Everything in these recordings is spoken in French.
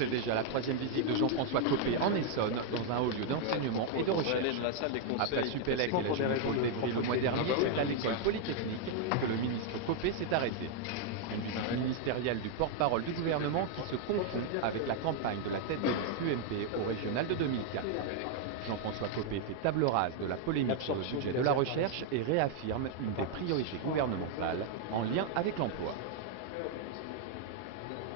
C'est déjà la troisième visite de Jean-François Copé en Essonne, dans un haut lieu d'enseignement et de recherche. Après Supélec et la Génépole d'Évry le mois dernier, c'est à l'école polytechnique que le ministre Copé s'est arrêté. Une visite ministérielle du porte-parole du gouvernement qui se confond avec la campagne de la tête de liste UMP au régional de 2004. Jean-François Copé fait table rase de la polémique sur le budget de la recherche et réaffirme une des priorités gouvernementales en lien avec l'emploi.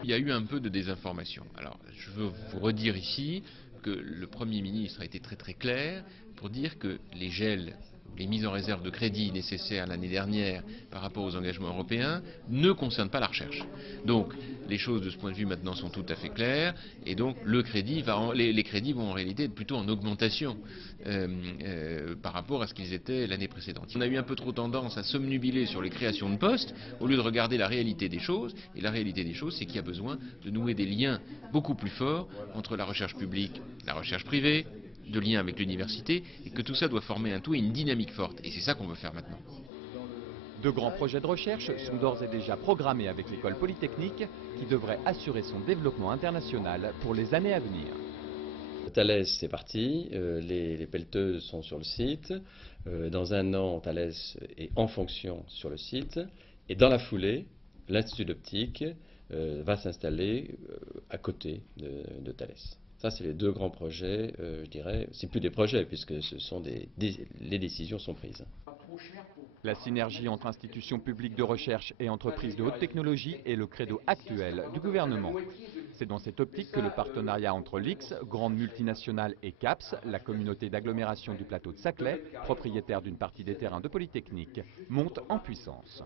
Il y a eu un peu de désinformation. Alors, je veux vous redire ici que le Premier ministre a été très clair pour dire que les gels, les mises en réserve de crédits nécessaires l'année dernière par rapport aux engagements européens ne concernent pas la recherche. Donc, les choses de ce point de vue maintenant sont tout à fait claires et donc les crédits vont en réalité être plutôt en augmentation par rapport à ce qu'ils étaient l'année précédente. On a eu un peu trop tendance à s'obnubiler sur les créations de postes au lieu de regarder la réalité des choses, et la réalité des choses c'est qu'il y a besoin de nouer des liens beaucoup plus forts entre la recherche publique et la recherche privée, de liens avec l'université, et que tout ça doit former un tout et une dynamique forte, et c'est ça qu'on veut faire maintenant. De grands projets de recherche sont d'ores et déjà programmés avec l'école polytechnique qui devrait assurer son développement international pour les années à venir. Thales, c'est parti, les pelleteuses sont sur le site. Dans un an, Thales est en fonction sur le site. Et dans la foulée, l'Institut d'optique va s'installer à côté de Thales. Ça, c'est les deux grands projets, je dirais. C'est plus des projets, puisque ce sont les décisions sont prises. La synergie entre institutions publiques de recherche et entreprises de haute technologie est le credo actuel du gouvernement. C'est dans cette optique que le partenariat entre l'IX, grande multinationale, et CAPS, la communauté d'agglomération du plateau de Saclay, propriétaire d'une partie des terrains de Polytechnique, monte en puissance.